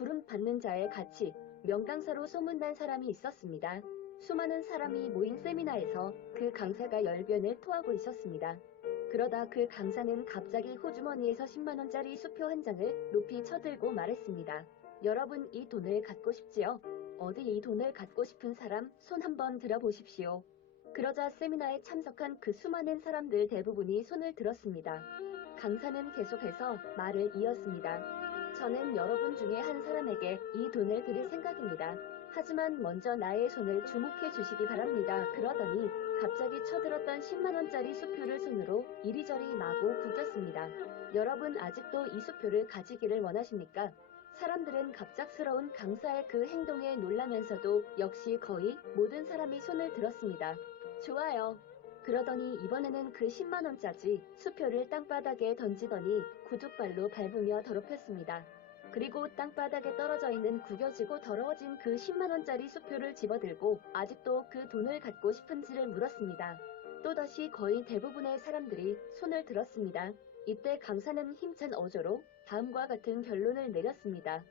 부름 받는 자의 가치, 명강사로 소문난 사람이 있었습니다. 수많은 사람이 모인 세미나에서 그 강사가 열변을 토하고 있었습니다. 그러다 그 강사는 갑자기 호주머니에서 10만원짜리 수표 한 장을 높이 쳐들고 말했습니다. 여러분, 이 돈을 갖고 싶지요? 어디 이 돈을 갖고 싶은 사람 손 한번 들어보십시오. 그러자 세미나에 참석한 그 수많은 사람들 대부분이 손을 들었습니다. 강사는 계속해서 말을 이었습니다. 저는 여러분 중에 한 사람에게 이 돈을 드릴 생각입니다. 하지만 먼저 나의 손을 주목해 주시기 바랍니다. 그러더니 갑자기 쳐들었던 10만원짜리 수표를 손으로 이리저리 마구 구겼습니다. 여러분, 아직도 이 수표를 가지기를 원하십니까? 사람들은 갑작스러운 강사의 그 행동에 놀라면서도 역시 거의 모든 사람이 손을 들었습니다. 좋아요. 그러더니 이번에는 그 10만원짜리 수표를 땅바닥에 던지더니 구둣발로 밟으며 더럽혔습니다. 그리고 땅바닥에 떨어져 있는 구겨지고 더러워진 그 10만원짜리 수표를 집어들고 아직도 그 돈을 갖고 싶은지를 물었습니다. 또다시 거의 대부분의 사람들이 손을 들었습니다. 이때 강사는 힘찬 어조로 다음과 같은 결론을 내렸습니다.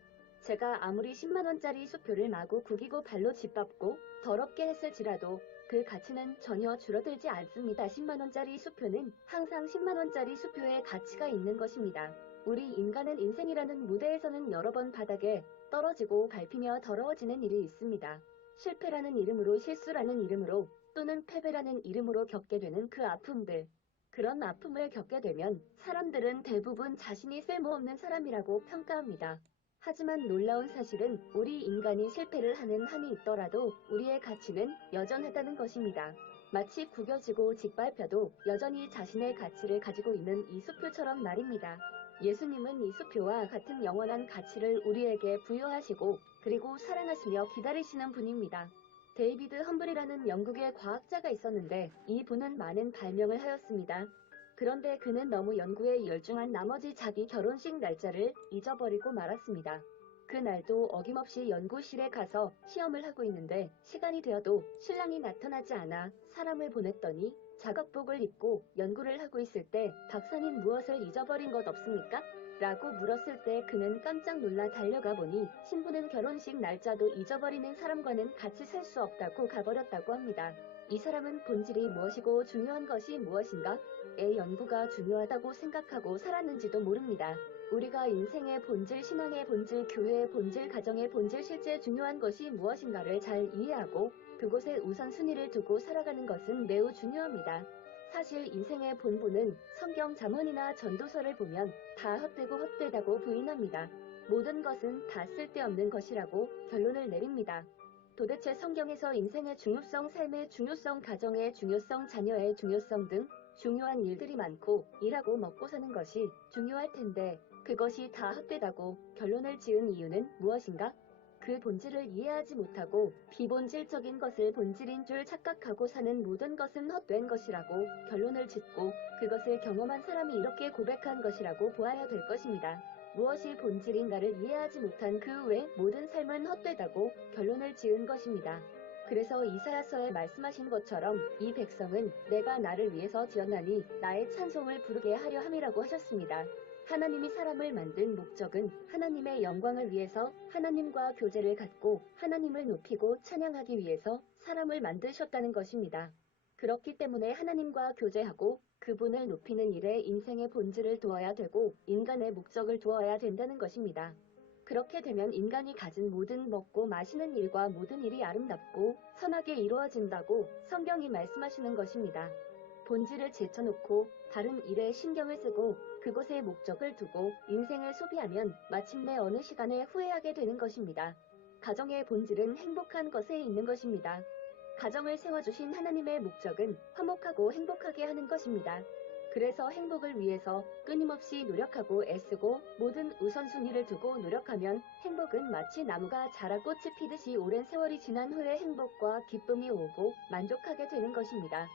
제가 아무리 10만원짜리 수표를 마구 구기고 발로 짓밟고 더럽게 했을지라도 그 가치는 전혀 줄어들지 않습니다. 10만원짜리 수표는 항상 10만원짜리 수표의 가치가 있는 것입니다. 우리 인간은 인생이라는 무대에서는 여러 번 바닥에 떨어지고 밟히며 더러워지는 일이 있습니다. 실패라는 이름으로, 실수라는 이름으로, 또는 패배라는 이름으로 겪게 되는 그 아픔들. 그런 아픔을 겪게 되면 사람들은 대부분 자신이 쓸모없는 사람이라고 평가합니다. 하지만 놀라운 사실은 우리 인간이 실패를 하는 한이 있더라도 우리의 가치는 여전하다는 것입니다. 마치 구겨지고 짓밟혀도 여전히 자신의 가치를 가지고 있는 이 수표처럼 말입니다. 예수님은 이 수표와 같은 영원한 가치를 우리에게 부여하시고 그리고 사랑하시며 기다리시는 분입니다. 데이비드 험블이라는 영국의 과학자가 있었는데 이 분은 많은 발명을 하였습니다. 그런데 그는 너무 연구에 열중한 나머지 자기 결혼식 날짜를 잊어버리고 말았습니다. 그날도 어김없이 연구실에 가서 시험을 하고 있는데 시간이 되어도 신랑이 나타나지 않아 사람을 보냈더니 작업복을 입고 연구를 하고 있을 때 박사님 무엇을 잊어버린 것 없습니까? 라고 물었을 때 그는 깜짝 놀라 달려가 보니 신부는 결혼식 날짜도 잊어버리는 사람과는 같이 살 수 없다고 가버렸다고 합니다. 이 사람은 본질이 무엇이고 중요한 것이 무엇인가? 의 연구가 중요하다고 생각하고 살았는지도 모릅니다. 우리가 인생의 본질, 신앙의 본질, 교회의 본질, 가정의 본질, 실제 중요한 것이 무엇인가를 잘 이해하고 그곳에 우선순위를 두고 살아가는 것은 매우 중요합니다. 사실 인생의 본분은 성경 잠언이나 전도서를 보면 다 헛되고 헛되다고 부인합니다. 모든 것은 다 쓸데없는 것이라고 결론을 내립니다. 도대체 성경에서 인생의 중요성, 삶의 중요성, 가정의 중요성, 자녀의 중요성 등 중요한 일들이 많고 일하고 먹고 사는 것이 중요할 텐데 그것이 다 헛되다고 결론을 지은 이유는 무엇인가? 그 본질을 이해하지 못하고 비본질적인 것을 본질인 줄 착각하고 사는 모든 것은 헛된 것이라고 결론을 짓고 그것을 경험한 사람이 이렇게 고백한 것이라고 보아야 될 것입니다. 무엇이 본질인가를 이해하지 못한 그 외 모든 삶은 헛되다고 결론을 지은 것입니다. 그래서 이사야서에 말씀하신 것처럼 이 백성은 내가 나를 위해서 지었나니 나의 찬송을 부르게 하려 함이라고 하셨습니다. 하나님이 사람을 만든 목적은 하나님의 영광을 위해서 하나님과 교제를 갖고 하나님을 높이고 찬양하기 위해서 사람을 만드셨다는 것입니다. 그렇기 때문에 하나님과 교제하고 그분을 높이는 일에 인생의 본질을 두어야 되고 인간의 목적을 두어야 된다는 것입니다. 그렇게 되면 인간이 가진 모든 먹고 마시는 일과 모든 일이 아름답고 선하게 이루어진다고 성경이 말씀하시는 것입니다. 본질을 제쳐놓고 다른 일에 신경을 쓰고 그곳에 목적을 두고 인생을 소비하면 마침내 어느 시간에 후회하게 되는 것입니다. 가정의 본질은 행복한 것에 있는 것입니다. 가정을 세워주신 하나님의 목적은 화목하고 행복하게 하는 것입니다. 그래서 행복을 위해서 끊임없이 노력하고 애쓰고 모든 우선순위를 두고 노력하면 행복은 마치 나무가 자라 꽃이 피듯이 오랜 세월이 지난 후에 행복과 기쁨이 오고 만족하게 되는 것입니다.